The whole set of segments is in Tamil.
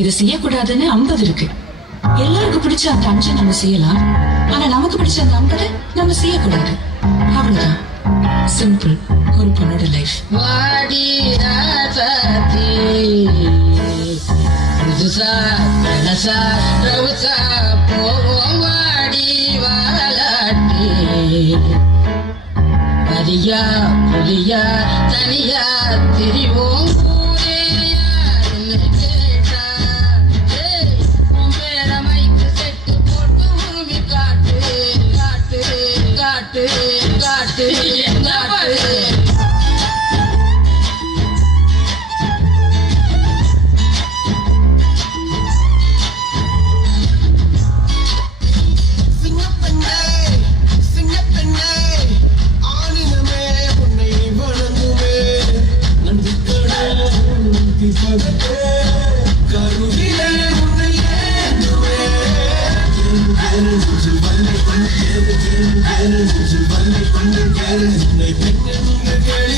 இது செய்யக்கூடாதுன்னு 50 இருக்கு. எல்லாருக்கும் பிடிச்ச அந்த 5 நம்ம செய்யலாம். ஆனா நமக்கு பிடிச்ச அந்த 50 நம்ம செய்யக்கூடாது. அவ்வளவுதான். சிம்பிள். ஒரு பொண்ணோட லைஃப். வாடி ராசாத்தி புதுசா மனசா ரவுசா போவோம் வாடி வாலாட்டி அரியா புலியா தனியா திரிவோம் ஊரே யாருன்னு கேட்டா உன் பேர மைக்கு செட்டு போட்டு உருவி காட்டு காட்டு காட்டு காட்டு காட்டு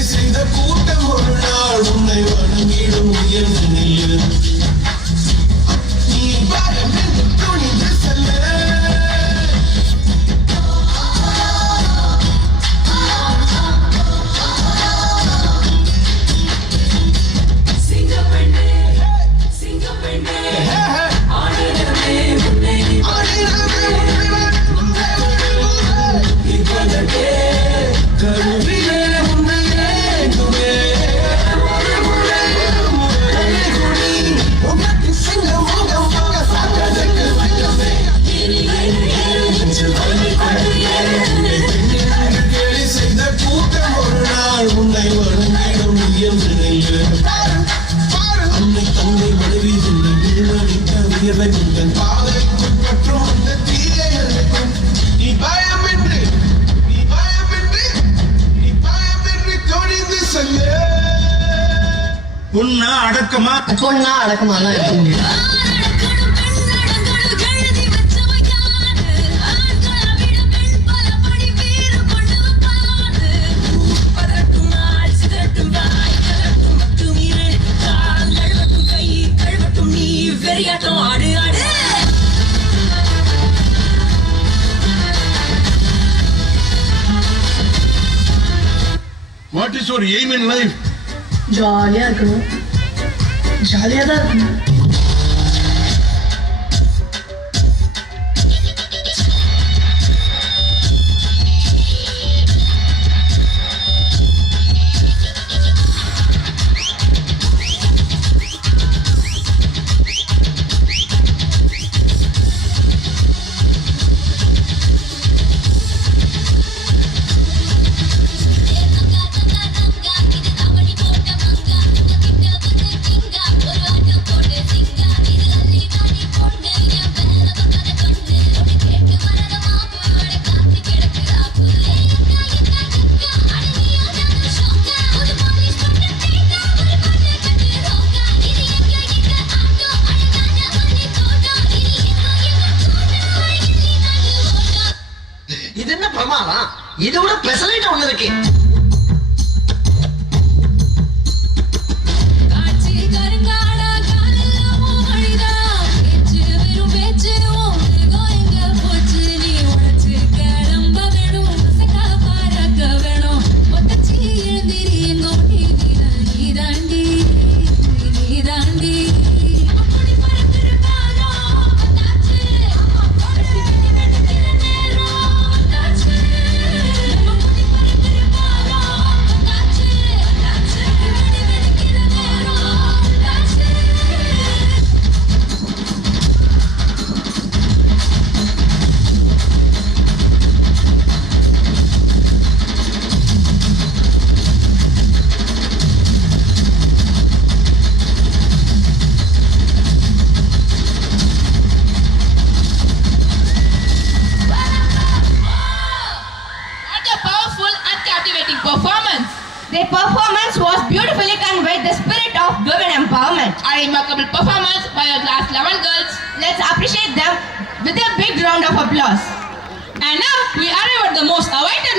செய்த கூட்டம் ஒரு நாள் உன்னை வணங்கிடும் உயர்ந்து நில்லு நீ பயம் என்று துணிந்து செல்ல உன்னை வணங்கிடும் உயர்ந்து நில்லு அன்னை தந்தை மனைவி என்னை நிர்ணயித்த உயர்வை உங்கள் பாதைக்குள் மற்றும் அந்த தீயை அழைக்கும் நீ பயமின்றி நீ பயமின்றி நீ பயமின்றி துணிந்து செல்ல பொண்ணா அடக்கமா தான் இருக்குங்க. What is your aim in life? ஜாலியா இருக்கணும். ஜாலியா தான் இருக்கணும். இது என்ன பிரமாதம்? இதை விட பெசலைட் ஒண்ணு இருக்கு. Their performance was beautifully conveyed the spirit of women empowerment. A remarkable performance by our class 11 girls. Let's appreciate them with a big round of applause. And now we arrive at the most awaited